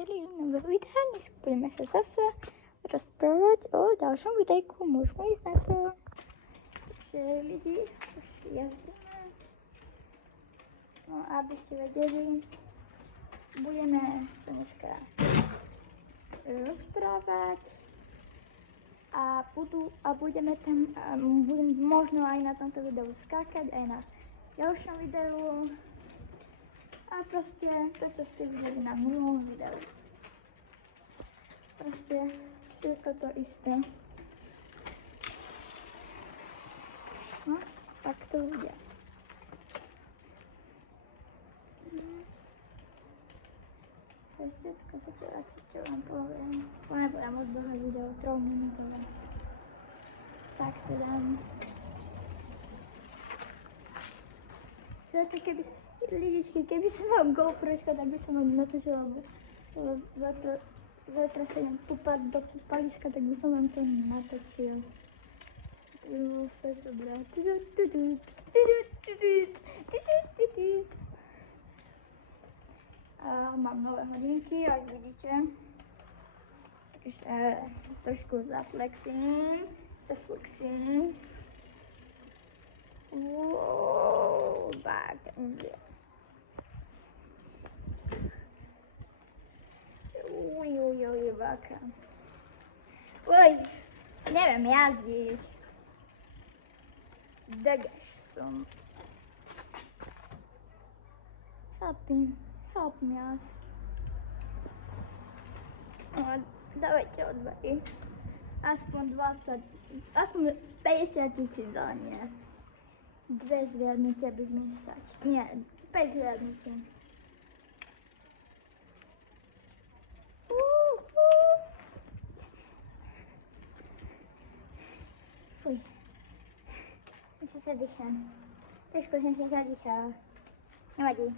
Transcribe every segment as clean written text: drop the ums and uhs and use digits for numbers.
pustili nové videa. Dnes budeme sa zase rozprávať o ďalšom videjku. Môžeme ísť na to. Takže lidi, už jazdíme. No aby ste vedeli, budeme sa dneska rozprávať a budeme tam, budem možno aj na tomto videu skákať, aj na ďalšom videu. A proste to, čo ste videli na minulom videu. Proste všetko to isté. No, tak to bude. To je všetko, čo vám poviem. Nebudem moc dlhé video, 3 minútové. Tak to dám. Zatiaľ keby... Lidičky, keby som mal GoPročka, tak by som vám natočila, zajtra sa idem kúpať do kúpaliska, tak by som vám to natočil. To by bolo fakt dobré. Mám nové hodinky, ak vidíte. Takže trošku zaflexím. Wow, tak, Uj, báka. Uj, neviem jazdiť. Degeš som. Help me us. Dávajte odvahy. Aspoň 50 000 za nie. 2 zviadnutia by mi stačí. Nie, 5 zviadnutí. Fuj. Ešte sa dýcham. Trošku som sa zadýchala. Nevadí.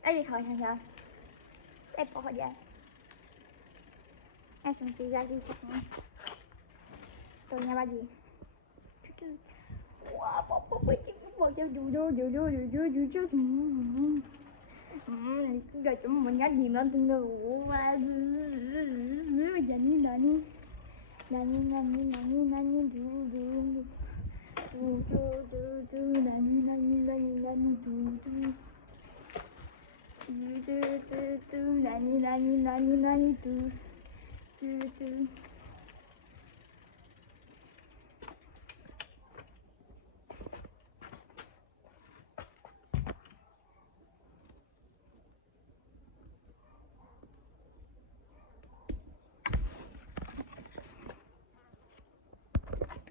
Zadýchala som sa. To je v pohode. Ja som si zadýchala. To nevadí.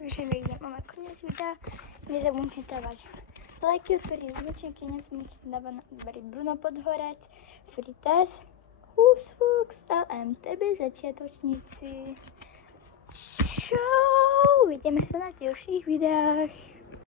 Takže vidíme, máme koniec videa. Nezabudnite dávať lajky, free zvučeky, nezabudnite dávať Bruno Podhorec, free test, Husfux a MTB začiatočníci. Čau, vidíme sa na ďalších videách.